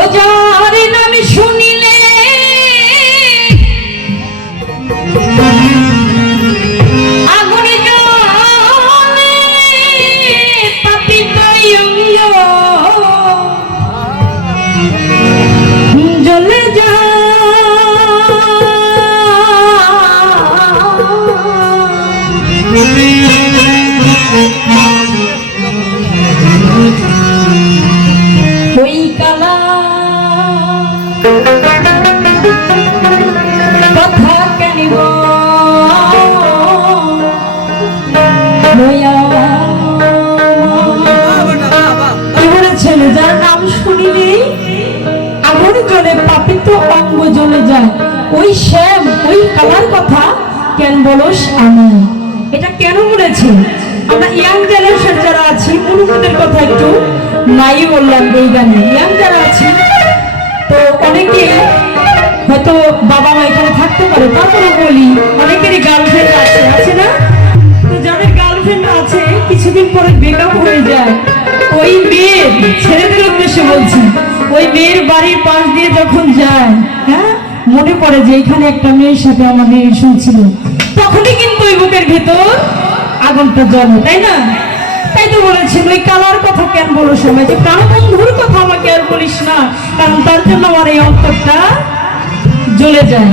Goya. নাম শুনিলে আগুন জ্বলে পাপিত অঙ্গ জ্বলে যায়। ওই শ্যাম, ওই কালার কথা কেন বলস আমি? এটা কেন বলেছে? আমরা ইয়াং জেনারেশন যারা আছি মুরুখদের কথা একটু নাই বললাম এই গানে। ইয়াং যারা আছি, তো অনেকে হয়তো বাবা মা এখানে থাকতে পারে। তারপরে বলি, অনেকেরই গার্লফ্রেন্ড আছে আছে না? কিছুদিন পরে ব্রেকআপ হয়ে যায়। ওই মেয়ের ছেলেদের উদ্দেশ্যে বলছি, ওই মেয়ের বাড়ির পাশ দিয়ে যখন যায় হ্যাঁ মনে পড়ে যে এখানে একটা মেয়ের সাথে আমার রিলেশন ছিল। তখনই কিন্তু ওই বুকের ভেতর আগুনটা জ্বলে, তাই না? তাই তো বলেছিল ওই কালার কথা কেন বলো সময় যে প্রাণবন্ধুর কথা আমাকে আর বলিস না, কারণ তার জন্য আমার এই অন্তরটা জ্বলে যায়।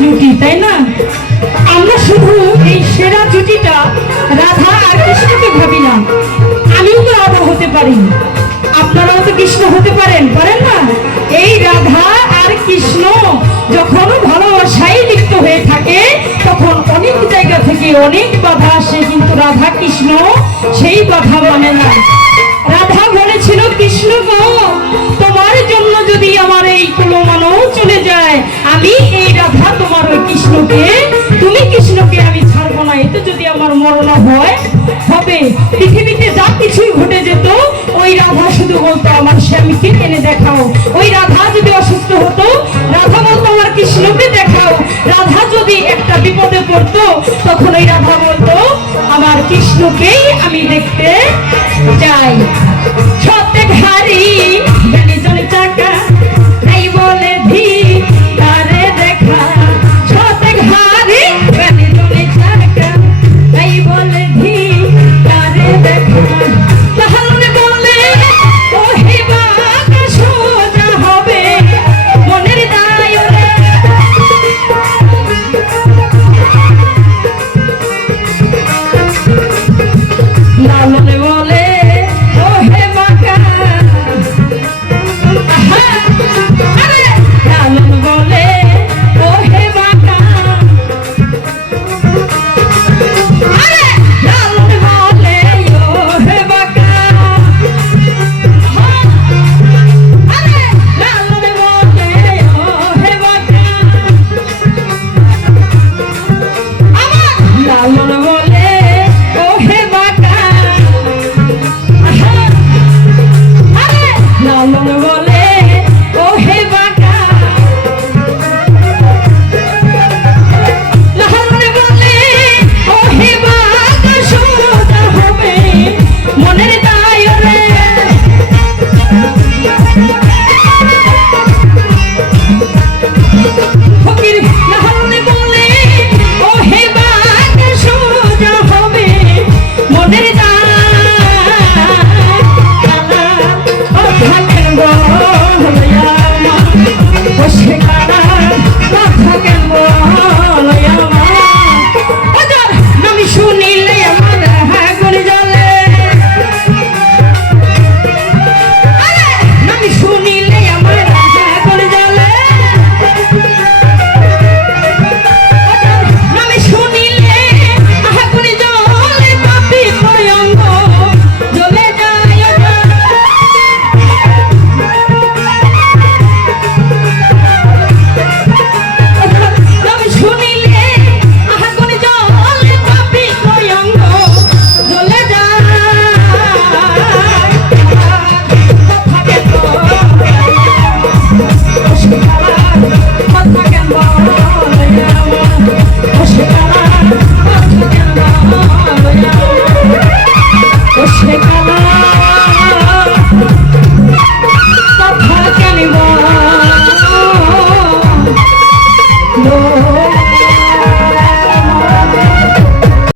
জুটি, তাই না? আমরা শুধু এই সেরা জুটিটা রাধা আর কৃষ্ণকে ভাবিলাম। আমিও তো রাধা হতে পারি। আপনারাও তো কৃষ্ণ হতে পারেন পারেন না? এই রাধা আর কৃষ্ণ যখন ভালোবাসায় লিপ্ত হয়ে থাকে, তখন অনেক জায়গা থেকে অনেক বাধা আসে, কিন্তু রাধা কৃষ্ণ সেই বাধা মানে না। রাধা বলেছিল, কৃষ্ণ গো, তোমার জন্য যদি আমার এই কুলমানও চলে যায় পৃথিবীতে যা কিছুই ঘটে যেত, ওই রাধা শুধু বলতো, আমার স্বামীকে এনে দেখাও। ওই রাধা যদি অসুস্থ হতো, রাধা বলতো, আমার কৃষ্ণকে দেখাও। রাধা যদি একটা বিপদে পড়তো, তখন ওই রাধা বলতো, আমার কৃষ্ণকেই আমি দেখতে চাই।